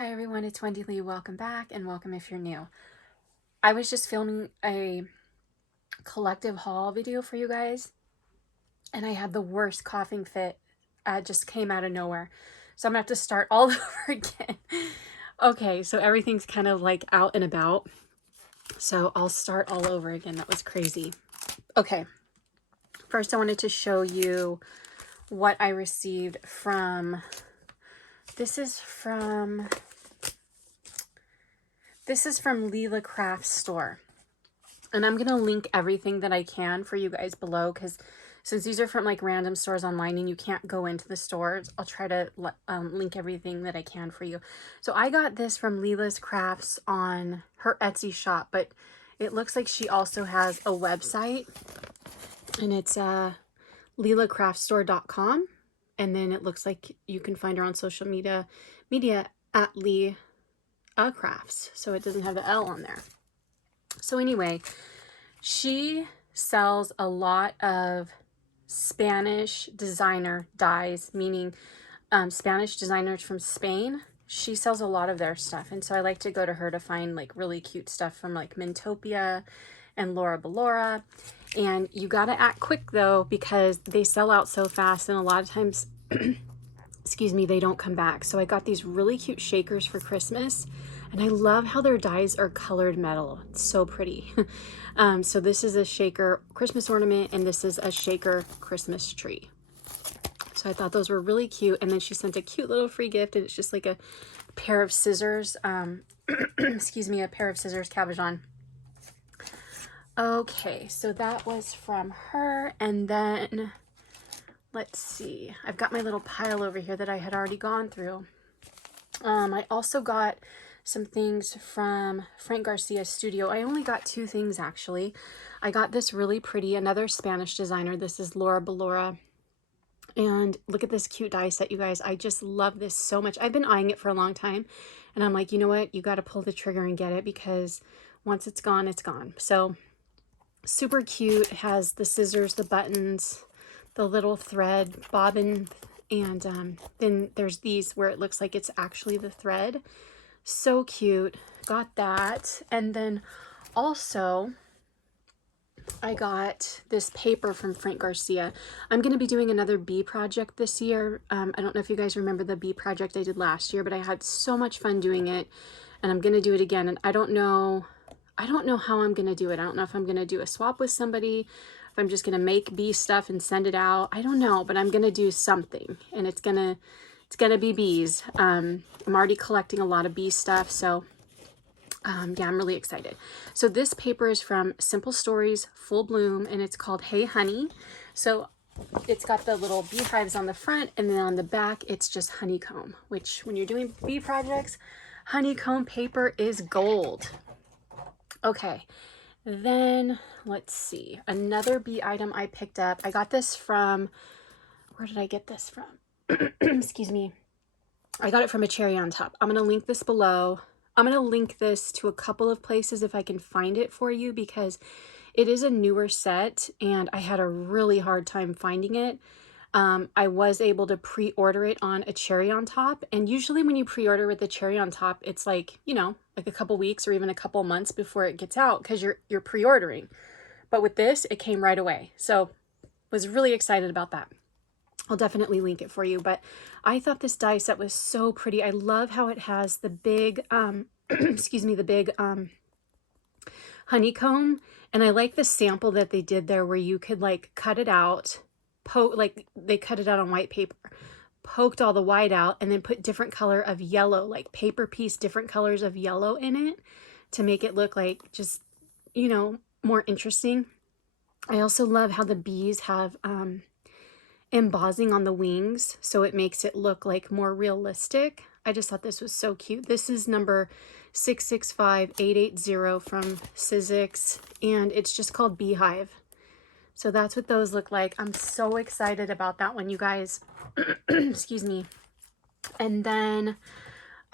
Hi everyone, it's Wendy Lee. Welcome back and welcome if you're new. I was just filming a collective haul video for you guys and I had the worst coughing fit. Just came out of nowhere. So I'm gonna have to start all over again. Okay, so everything's kind of like out and about. So I'll start all over again. That was crazy. Okay, first I wanted to show you what I received from, this is from Leela Craft Store. And I'm going to link everything that I can for you guys below, because since these are from like random stores online and you can't go into the stores, I'll try to link everything that I can for you. So I got this from Leela's Crafts on her Etsy shop, but it looks like she also has a website, and it's leelacraftstore.com. And then it looks like you can find her on social media at Lee Crafts. So it doesn't have the L on there. So anyway, she sells a lot of Spanish designer dyes, meaning Spanish designers from Spain. She sells a lot of their stuff. And so I like to go to her to find like really cute stuff from like Mintopia and Laura Bellora. And you got to act quick though, because they sell out so fast, and a lot of times, excuse me, they don't come back. So I got these really cute shakers for Christmas, and I love how their dyes are colored metal. It's so pretty. So this is a shaker Christmas ornament, and this is a shaker Christmas tree. So I thought those were really cute. And then she sent a cute little free gift, and it's just like a pair of scissors. Excuse me, a pair of scissors cabochon. Okay, so that was from her. And then let's see, I've got my little pile over here that I had already gone through. I also got some things from Frank Garcia's studio. I only got two things actually. I got this really pretty, another Spanish designer. This is Laura Bellora. And look at this cute die set, you guys. I just love this so much. I've been eyeing it for a long time, and I'm like, you know what? You got to pull the trigger and get it, because once it's gone, it's gone. So super cute. It has the scissors, the buttons, the little thread bobbin, and then there's these where it looks like it's actually the thread. So cute. Got that. And then also I got this paper from Frank Garcia. I'm going to be doing another bee project this year. I don't know if you guys remember the bee project I did last year, but I had so much fun doing it, and I'm going to do it again. And I don't know how I'm going to do it. I don't know if I'm going to do a swap with somebody, if I'm just going to make bee stuff and send it out. I don't know, but I'm going to do something, and it's going to be bees. I'm already collecting a lot of bee stuff, so yeah, I'm really excited. So this paper is from Simple Stories Full Bloom, and it's called Hey Honey. So it's got the little beehives on the front, and then on the back it's just honeycomb, which when you're doing bee projects, honeycomb paper is gold. Okay, then let's see, another bee item I picked up. I got this from, where did I get this from? Excuse me. I got it from a Cherry on Top. I'm going to link this below. I'm going to link this to a couple of places if I can find it for you, because it is a newer set and I had a really hard time finding it. I was able to pre-order it on a Cherry on Top, and usually when you pre-order with the Cherry on Top, it's like, you know, like a couple weeks or even a couple months before it gets out, because you're pre-ordering. But with this, it came right away. So was really excited about that. I'll definitely link it for you, but I thought this die set was so pretty. I love how it has the big, excuse me, the big honeycomb, and I like the sample that they did there where you could like cut it out, like they cut it out on white paper, poked all the white out, and then put different color of yellow, like paper piece, different colors of yellow in it to make it look like just, you know, more interesting. I also love how the bees have embossing on the wings, so it makes it look like more realistic. I just thought this was so cute. This is number 665880 from Sizzix, and it's just called Beehive. So that's what those look like. I'm so excited about that one, you guys. Excuse me. And then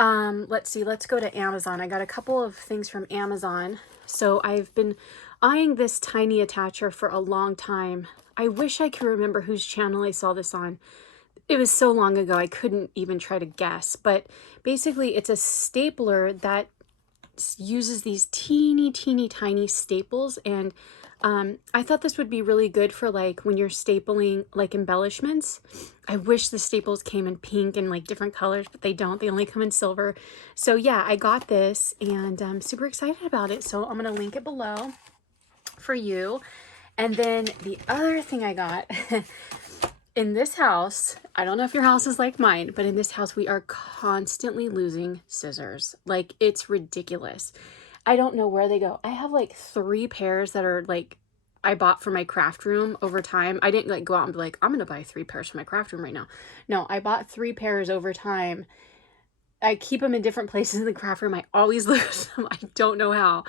let's see, let's go to Amazon. I got a couple of things from Amazon. So I've been eyeing this tiny attacher for a long time. I wish I could remember whose channel I saw this on. it was so long ago, I couldn't even try to guess. But basically, it's a stapler that uses these teeny, teeny, tiny staples. And I thought this would be really good for like when you're stapling like embellishments. I wish the staples came in pink and like different colors, but they don't. They only come in silver. So yeah, I got this and I'm super excited about it. So I'm going to link it below for you. And then the other thing I got in this house, I don't know if your house is like mine, but in this house, we are constantly losing scissors. Like, it's ridiculous. I don't know where they go. I have like 3 pairs that are like, I bought for my craft room over time. I didn't like go out and be like, I'm going to buy 3 pairs for my craft room right now. No, I bought 3 pairs over time. I keep them in different places in the craft room. I always lose them. I don't know how.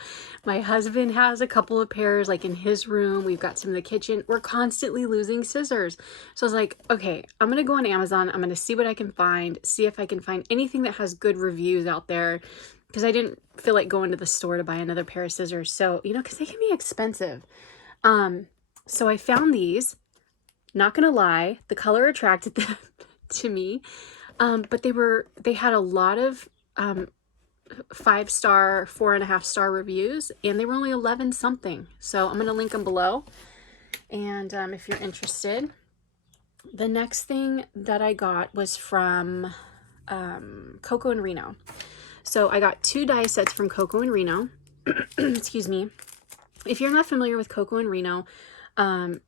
My husband has a couple of pairs like in his room. We've got some in the kitchen. We're constantly losing scissors. So I was like, okay, I'm going to go on Amazon. I'm going to see what I can find, see if I can find anything that has good reviews out there, because I didn't feel like going to the store to buy another pair of scissors. So, you know, because they can be expensive. So I found these. Not going to lie, the color attracted them to me. But they had a lot of 5-star, 4.5-star reviews, and they were only 11 something. So I'm going to link them below. And if you're interested, the next thing that I got was from Coco and Reno. So I got 2 die sets from Coco and Reno. Excuse me. If you're not familiar with Coco and Reno,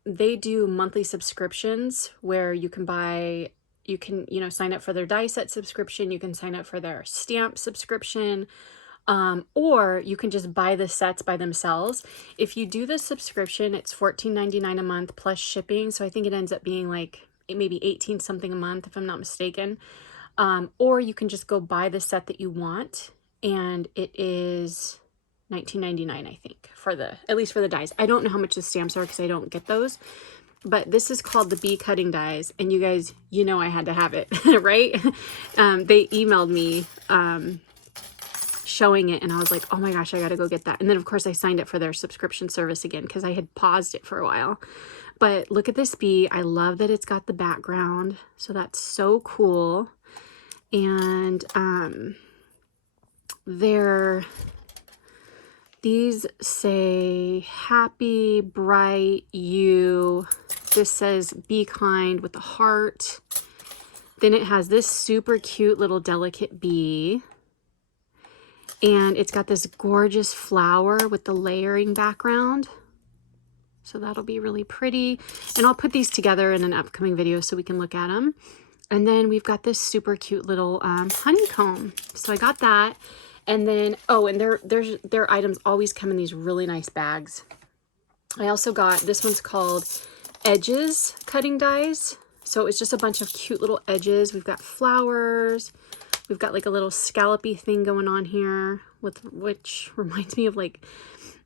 they do monthly subscriptions where you can buy, you can, you know, sign up for their die set subscription. You can sign up for their stamp subscription, or you can just buy the sets by themselves. If you do the subscription, it's $14.99 a month plus shipping. So I think it ends up being like maybe 18 something a month, if I'm not mistaken. Or you can just go buy the set that you want, and it is $19.99, I think, for the, at least for the dies. I don't know how much the stamps are because I don't get those. But this is called the bee cutting dies, and you guys, you know, I had to have it, right? They emailed me showing it, and I was like, oh my gosh, I gotta go get that. And then of course I signed up for their subscription service again because I had paused it for a while. But look at this bee. I love that it's got the background, so that's so cool. And these say happy, bright, you. This says be kind with a heart. Then it has this super cute little delicate bee. And it's got this gorgeous flower with the layering background. So that'll be really pretty. And I'll put these together in an upcoming video so we can look at them. And then we've got this super cute little honeycomb. So I got that. And then, oh, and their items always come in these really nice bags. I also got, this one's called Edges Cutting Dies. So it's just a bunch of cute little edges. We've got flowers. We've got like a little scallopy thing going on here, which reminds me of like,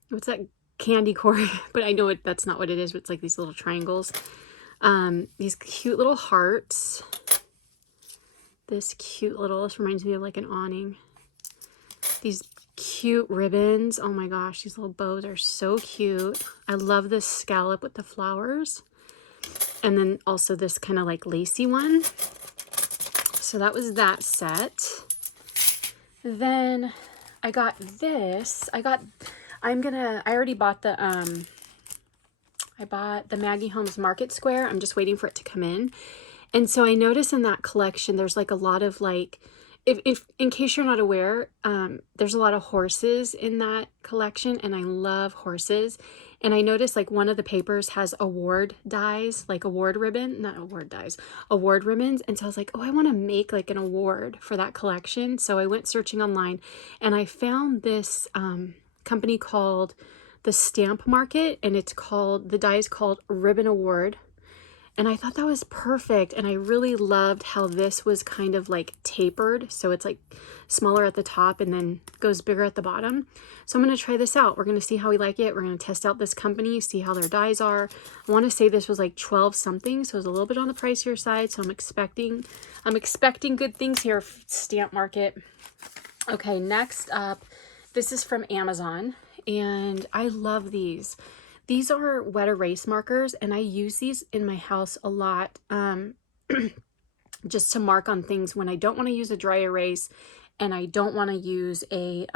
what's that candy corn? But I know that's not what it is, but it's like these little triangles. These cute little hearts. This reminds me of like an awning. These cute ribbons. Oh my gosh, these little bows are so cute. I love this scallop with the flowers. And then also this kind of like lacy one. So that was that set. Then I got this. I already bought the, I bought the Maggie Holmes Market Square. I'm just waiting for it to come in. And so I noticed in that collection, there's like a lot of like, if in case you're not aware, there's a lot of horses in that collection, and I love horses. And I noticed like one of the papers has award dies, like award ribbon, not award dies, award ribbons. And so I was like, oh, I want to make like an award for that collection. So I went searching online, and I found this company called the Stamp Market, and the die is called Ribbon Award. And I thought that was perfect. And I really loved how this was kind of like tapered. So it's like smaller at the top and then goes bigger at the bottom. So I'm going to try this out. We're going to see how we like it. We're going to test out this company, see how their dies are. I want to say this was like 12 something. So it was a little bit on the pricier side. So I'm expecting good things here, Stamp Market. Okay, next up, this is from Amazon. And I love these. These are wet erase markers, and I use these in my house a lot. just to mark on things when I don't want to use a dry erase and I don't want to use a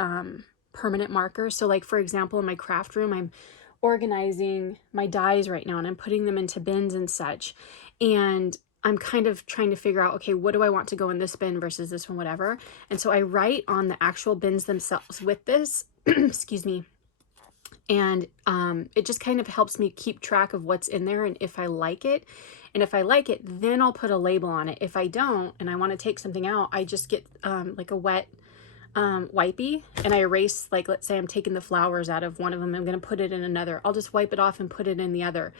permanent marker. So like, for example, in my craft room, I'm organizing my dies right now and I'm putting them into bins and such. And I'm kind of trying to figure out, okay, what do I want to go in this bin versus this one, whatever. And so I write on the actual bins themselves with this, excuse me. And it just kind of helps me keep track of what's in there and if I like it. And if I like it, then I'll put a label on it. If I don't and I want to take something out, I just get like a wet wipey and I erase, like, let's say I'm taking the flowers out of one of them, I'm going to put it in another. I'll just wipe it off and put it in the other.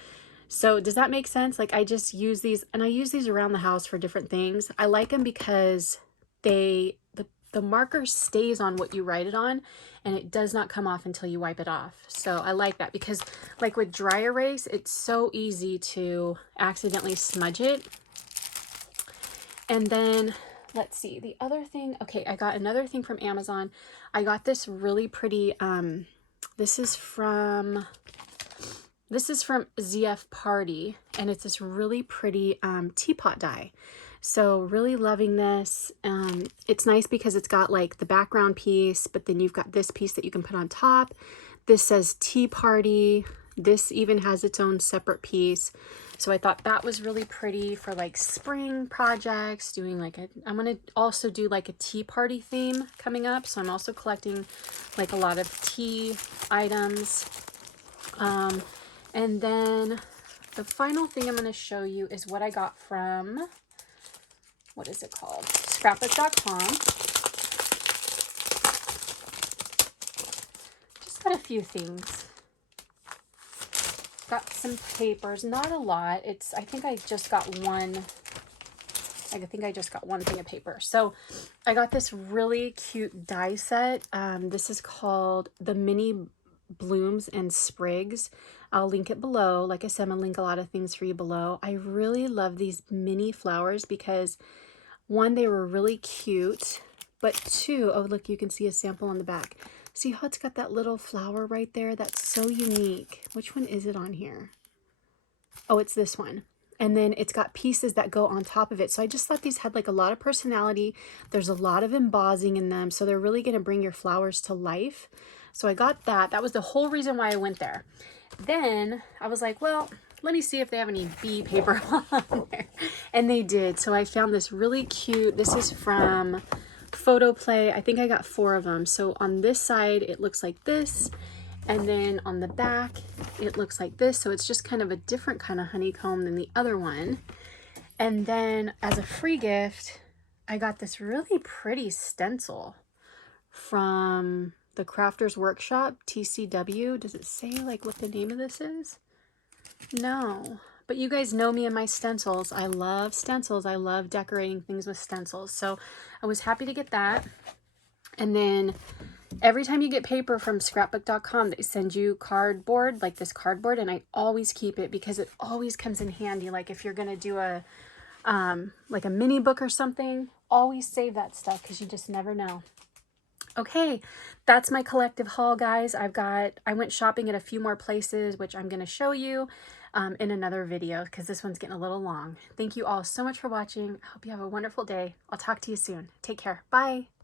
So does that make sense? Like, I just use these, and I use these around the house for different things. I like them because the marker stays on what you write it on and it does not come off until you wipe it off. So I like that because, like with dry erase, it's so easy to accidentally smudge it. And then let's see, the other thing, okay, I got another thing from Amazon. I got this really pretty, this is from ZF Party, and it's this really pretty teapot die. So really loving this. It's nice because it's got like the background piece, but then you've got this piece that you can put on top. This says Tea Party. This even has its own separate piece. So I thought that was really pretty for like spring projects, doing like I'm going to also do like a tea party theme coming up. So I'm also collecting like a lot of tea items. And then the final thing I'm going to show you is what I got from, what is it called? Scrapbook.com. Just got a few things. Got some papers, not a lot. I think I just got one thing of paper. So I got this really cute die set. This is called the Mini Blooms and Sprigs. I'll link it below. Like I said, I'm gonna link a lot of things for you below. I really love these mini flowers because one, they were really cute, but two, oh look, you can see a sample on the back. See how it's got that little flower right there? That's so unique. Which one is it on here? Oh, it's this one. And then it's got pieces that go on top of it. So I just thought these had like a lot of personality. There's a lot of embossing in them. So they're really going to bring your flowers to life. So I got that. That was the whole reason why I went there. Then I was like, well, let me see if they have any bee paper on there. And they did. So I found this really cute. This is from Photo Play. I think I got 4 of them. So on this side, it looks like this. And then on the back, it looks like this. So it's just kind of a different kind of honeycomb than the other one. And then as a free gift, I got this really pretty stencil from the Crafters Workshop, TCW. Does it say like what the name of this is? No. But you guys know me and my stencils. I love stencils. I love decorating things with stencils. So I was happy to get that. And then every time you get paper from scrapbook.com, they send you cardboard, like this cardboard, and I always keep it because it always comes in handy. Like if you're going to do a like a mini book or something, always save that stuff because you just never know. Okay, that's my collective haul, guys. I went shopping at a few more places, which I'm going to show you in another video because this one's getting a little long. Thank you all so much for watching. I hope you have a wonderful day. I'll talk to you soon. Take care. Bye.